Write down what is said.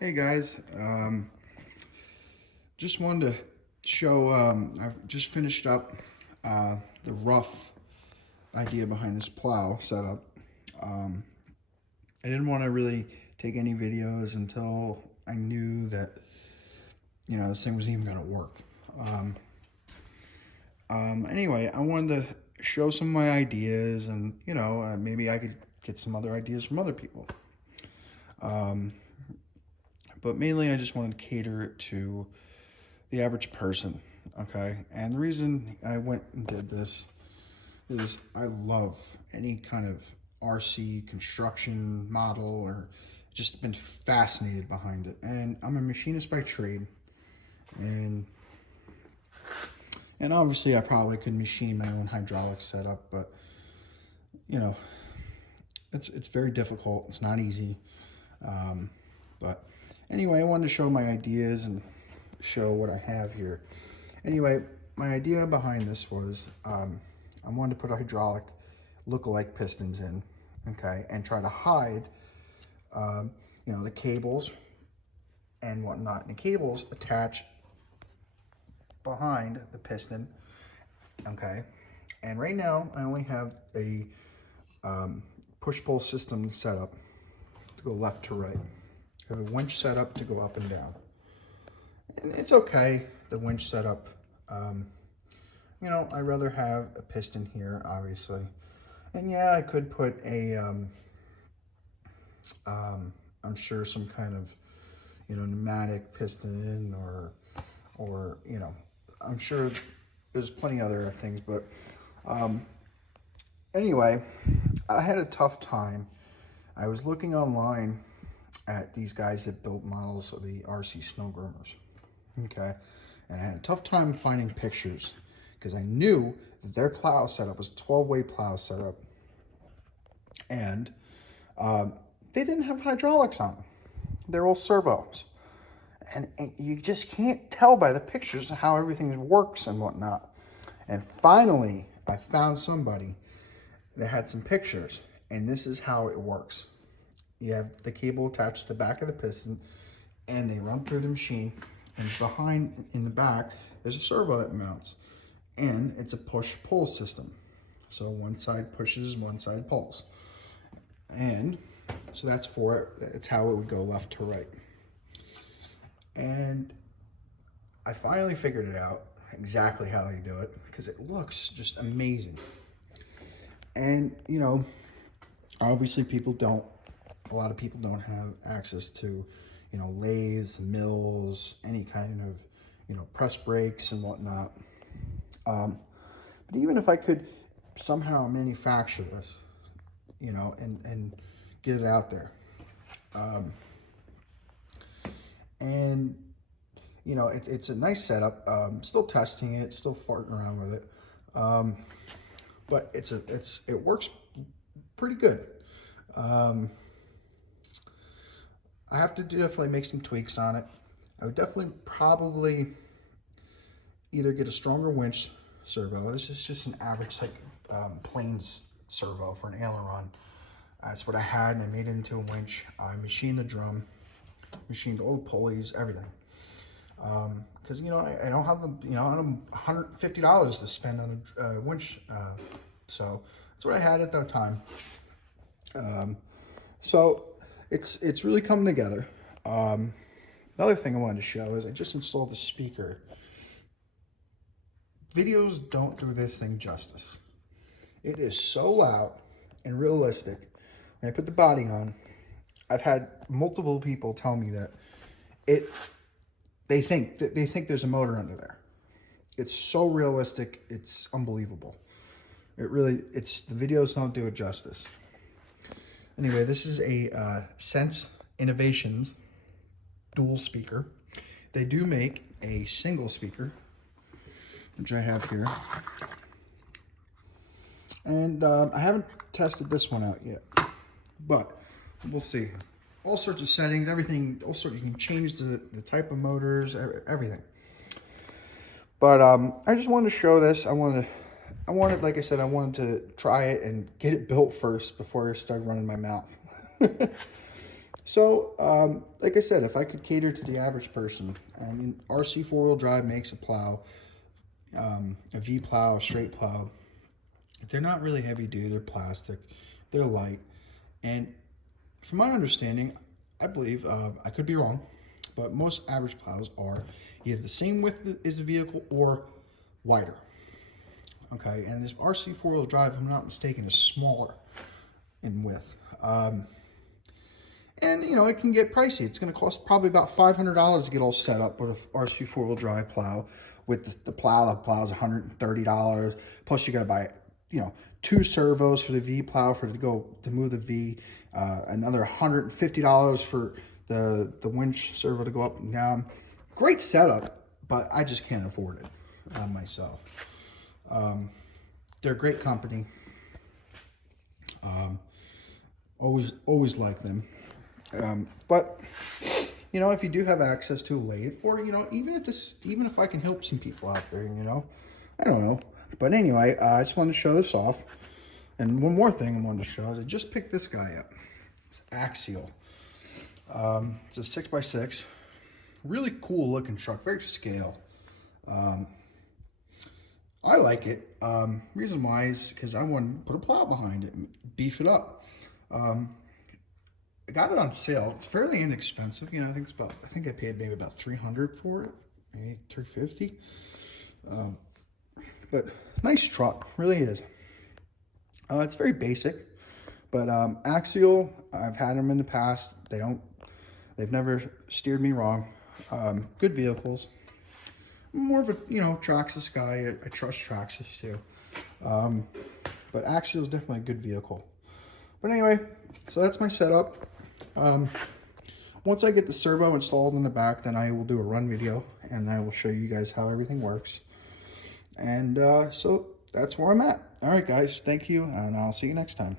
Hey guys, just wanted to show, I've just finished up the rough idea behind this plow setup. I didn't want to really take any videos until I knew that, this thing was even going to work. Anyway, I wanted to show some of my ideas and, maybe I could get some other ideas from other people. But mainly I just wanted to cater it to the average person, okay? And the reason I went and did this is I love any kind of RC construction model or just been fascinated behind it. And I'm a machinist by trade, and obviously I probably could machine my own hydraulic setup, but it's very difficult. It's not easy. But anyway, I wanted to show my ideas and show what I have here. Anyway, my idea behind this was I wanted to put a hydraulic look-alike pistons in, okay, and try to hide, the cables and whatnot. And the cables attach behind the piston, okay. And right now, I only have a push-pull system set up to go left to right. I have a winch set up to go up and down. And it's okay, the winch setup. I'd rather have a piston here, obviously. And yeah, I could put a, I'm sure some kind of, pneumatic piston in or, I'm sure there's plenty other things, but anyway, I had a tough time. I was looking online at these guys that built models of the RC snow groomers, okay? And I had a tough time finding pictures because I knew that their plow setup was a 12-way plow setup, and they didn't have hydraulics on them. They're all servos. And you just can't tell by the pictures how everything works and whatnot. And finally, I found somebody that had some pictures, and this is how it works. You have the cable attached to the back of the piston, and they run through the machine, and behind, in the back, there's a servo that mounts, and it's a push-pull system. So one side pushes, one side pulls. And so that's for it. It's how it would go left to right. And I finally figured it out exactly how they do it because it looks just amazing. And, obviously a lot of people don't have access to, lathes, mills, any kind of, press brakes and whatnot. But even if I could somehow manufacture this, and get it out there, and it's a nice setup. Still testing it, still farting around with it, but it works pretty good. I have to definitely make some tweaks on it. I would definitely probably either get a stronger winch servo. This is just an average planes servo for an aileron. That's what I had, and I made it into a winch. I machined the drum, machined all the pulleys, everything. Because I don't have the I don't have $150 to spend on a winch, so that's what I had at that time. So it's really coming together. Another thing I wanted to show is I just installed the speaker. Videos don't do this thing justice. It is so loud and realistic. When I put the body on, I've had multiple people tell me that they think there's a motor under there. It's so realistic, it's unbelievable. The videos don't do it justice. Anyway, this is a Sense Innovations dual speaker. They do make a single speaker, which I have here. And I haven't tested this one out yet, but we'll see. All sorts of settings, everything, you can change the type of motors, everything. But I just wanted to show this. I wanted, like I said, I wanted to try it and get it built first before I started running my mouth. So, like I said, if I could cater to the average person, I mean, RC four-wheel drive makes a plow, a V plow, a straight plow. They're not really heavy duty, they're plastic, they're light. And from my understanding, I believe, I could be wrong, but most average plows are either the same width as the vehicle or wider. Okay, and this RC four-wheel drive, if I'm not mistaken, is smaller in width. And you know, it can get pricey. It's going to cost probably about $500 to get all set up with a RC four-wheel drive plow. With the plow, the plow's $130. Plus, you got to buy, you know, 2 servos for the V plow to move the V. Another $150 for the winch servo to go up and down. Great setup, but I just can't afford it myself. They're a great company. Always like them. But you know, if you do have access to a lathe, or you know, even if I can help some people out there, you know, I don't know. But anyway, I just wanted to show this off. And one more thing I wanted to show is I just picked this guy up. It's Axial. It's a 6x6. Really cool looking truck, very scale. I like it. Reason why is because I want to put a plow behind it and beef it up. I got it on sale. It's fairly inexpensive. You know, I think I paid maybe about $300 for it, maybe $350. But nice truck, really is. It's very basic, but Axial, I've had them in the past. They've never steered me wrong. Good vehicles. I'm more of a, you know, traxxas guy. I trust traxxas too. But Axial is definitely a good vehicle. But anyway, so that's my setup. Once I get the servo installed in the back, then I will do a run video and I will show you guys how everything works. And so that's where I'm at. All right, guys, thank you, and I'll see you next time.